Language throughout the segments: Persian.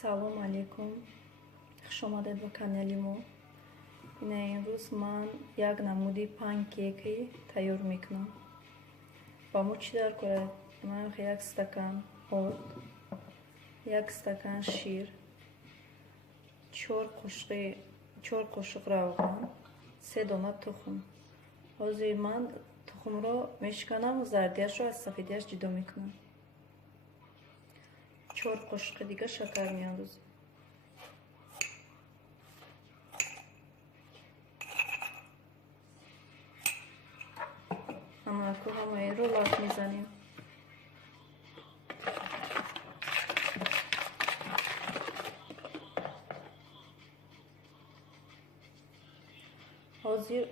салом алейкум, хуш омадед ба канали мо. Имрӯз ман як намуди панкеки тайёр мекунам. Ба мо чӣ дар кор? Як стакан од, як стакан шир, 4 қошуқ равған, 3 дона тухм. ҳозир ман тухмро мешканам, зардияшро аз сафедияш ҷудо мекунам. 4 қошуқи дига шакар меандозам. ҳамаеро лақ мезанем. ҳозир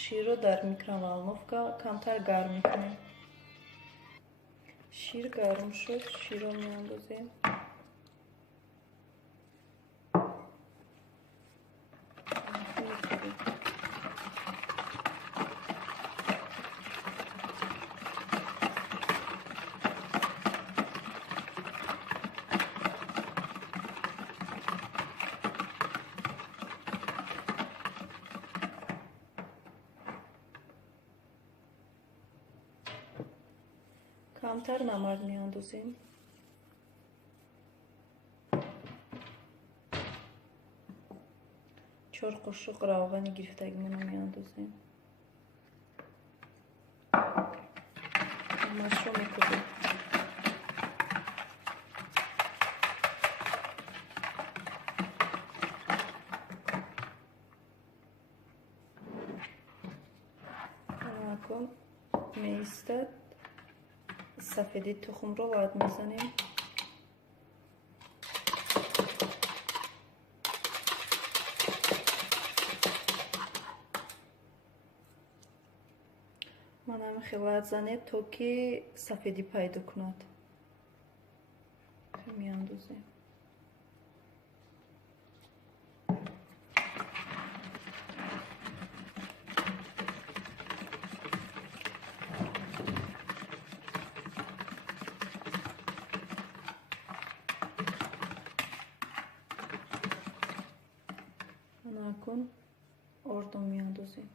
ширро дар микроволновка камтар гарм мекунем. шир гарм шуд, ширро меандозем. камтар намак меандозем. чор қошуқ равғани гирифтагиро меандозем. ҳамаашро мекӯбем. меистад сафеди тухмро вард мезанем. манам хелат занед то ки сафедӣ пайдо кунад. меандозем. накун ордон меандозем.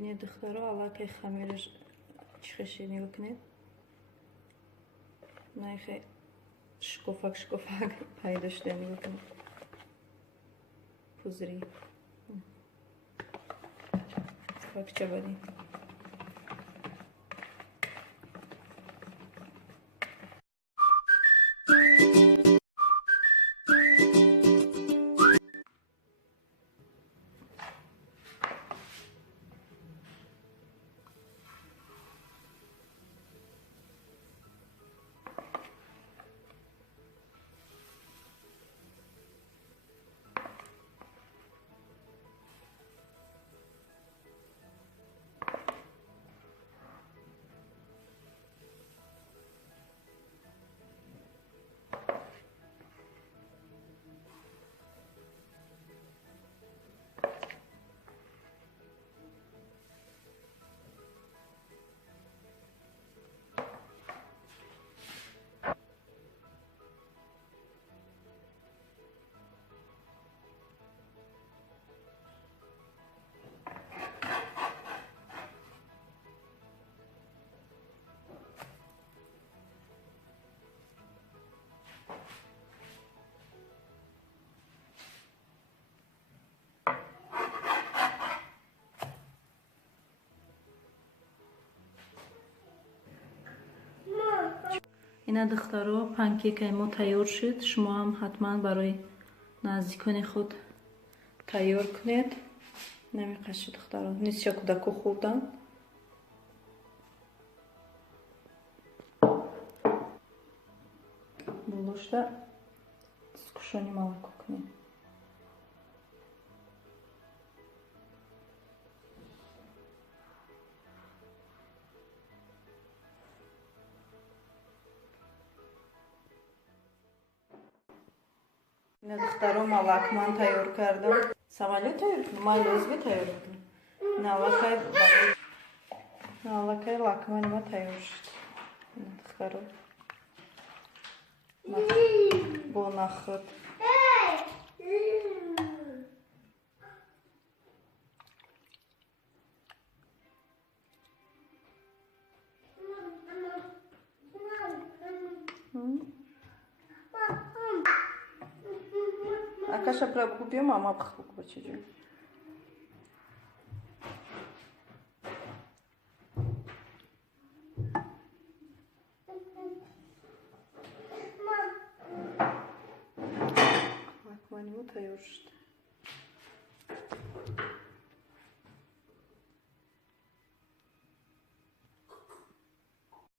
бинед духтаро аллакай хамир чӣ хеши нигоҳ кунед. найхе шкофак пайдо шуда нигоҳ кунед. пузри факча бадӣ. اینا دخترها پنکیک ما تیار شد. شما هم حتما برای نزدیکان خود تیار کنید. نمیقشه دخترها نیست چه کودکو خوردن. Булошта скушение молоко к ним. نه دخترم مالکمان تیار کردم. سوالی تیار کنم. مال لازمی تیار کنم. نالکای لکمانی ما تیار شد. نه دخترم. با نخود. Акаша прогубим, мама хочет. Лакмани вот тайоршт.